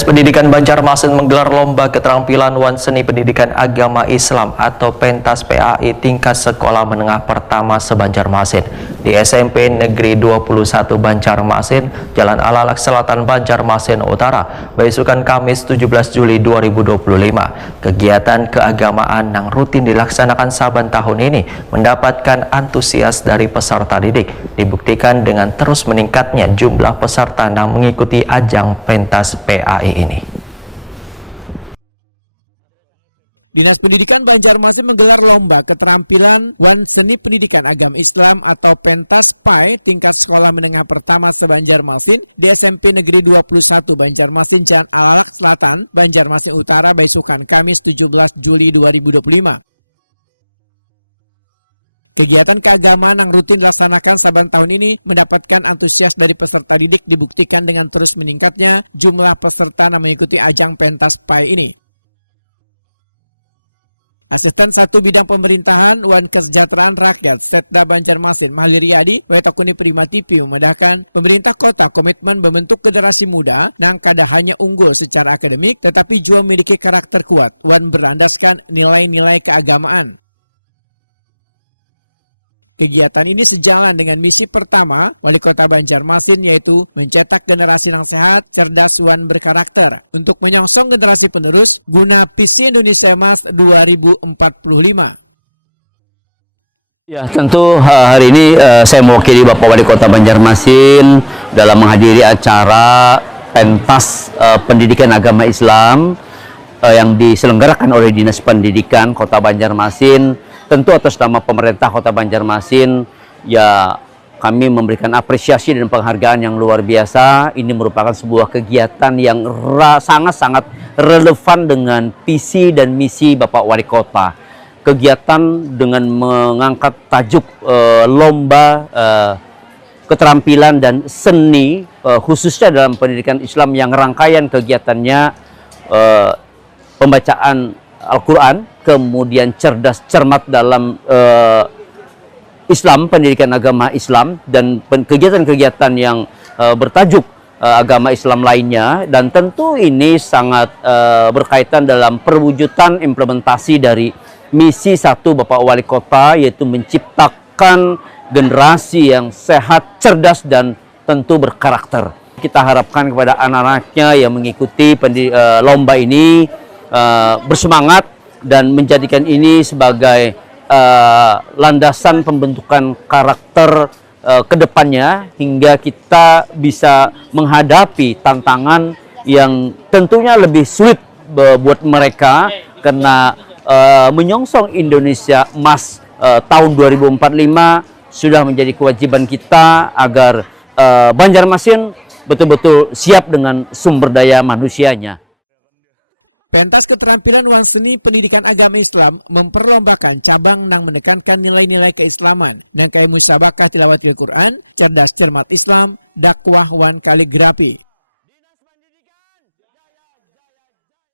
Dinas Pendidikan Banjarmasin menggelar lomba keterampilan wan seni pendidikan agama Islam atau Pentas PAI tingkat sekolah menengah pertama se-Banjarmasin di SMP Negeri 21 Banjarmasin, Jalan Alalak Selatan, Banjarmasin Utara, besukan Kamis 17 Juli 2025. Kegiatan keagamaan yang rutin dilaksanakan saban tahun ini mendapatkan antusias dari peserta didik, dibuktikan dengan terus meningkatnya jumlah peserta yang mengikuti ajang pentas PAI ini. Dinas Pendidikan Banjarmasin menggelar lomba keterampilan wan seni pendidikan agama Islam atau Pentas PAI tingkat sekolah menengah pertama se-Banjarmasin di SMP Negeri 21 Banjarmasin, Jalan Alalak Selatan, Banjarmasin Utara, besukan Kamis 17 Juli 2025. Kegiatan keagamaan yang rutin dilaksanakan saban tahun ini mendapatkan antusias dari peserta didik, dibuktikan dengan terus meningkatnya jumlah peserta yang mengikuti ajang pentas PAI ini. Asisten 1 Bidang Pemerintahan wan Kesejahteraan Rakyat Setda Banjarmasin Mahliriadi Wetakuni Prima TV memedahkan pemerintah kota komitmen membentuk generasi muda yang kada hanya unggul secara akademik tetapi juga memiliki karakter kuat wan berlandaskan nilai-nilai keagamaan. Kegiatan ini sejalan dengan misi pertama Wali Kota Banjarmasin, yaitu mencetak generasi yang sehat, cerdas, wan berkarakter untuk menyongsong generasi penerus guna visi Indonesia Emas 2045. Ya, tentu hari ini saya mewakili Bapak Wali Kota Banjarmasin dalam menghadiri acara pentas pendidikan agama Islam yang diselenggarakan oleh Dinas Pendidikan Kota Banjarmasin. Tentu atas nama pemerintah Kota Banjarmasin, ya kami memberikan apresiasi dan penghargaan yang luar biasa. Ini merupakan sebuah kegiatan yang sangat-sangat relevan dengan visi dan misi Bapak Wali Kota. Kegiatan dengan mengangkat tajuk lomba keterampilan dan seni, khususnya dalam pendidikan Islam yang rangkaian kegiatannya pembacaan Al-Quran, kemudian cerdas cermat dalam Islam, pendidikan agama Islam, dan kegiatan-kegiatan yang bertajuk agama Islam lainnya. Dan tentu ini sangat berkaitan dalam perwujudan implementasi dari misi 1 Bapak Wali Kota, yaitu menciptakan generasi yang sehat, cerdas, dan tentu berkarakter. Kita harapkan kepada anak-anaknya yang mengikuti lomba ini bersemangat dan menjadikan ini sebagai landasan pembentukan karakter kedepannya hingga kita bisa menghadapi tantangan yang tentunya lebih sulit buat mereka, karena menyongsong Indonesia Emas tahun 2045 sudah menjadi kewajiban kita agar Banjarmasin betul-betul siap dengan sumber daya manusianya. Pentas keterampilan wan seni pendidikan agama Islam memperlombakan cabang yang menekankan nilai-nilai keislaman dan kayak musabakah tilawatil Quran, cerdas cermat Islam, dakwah wan kaligrafi.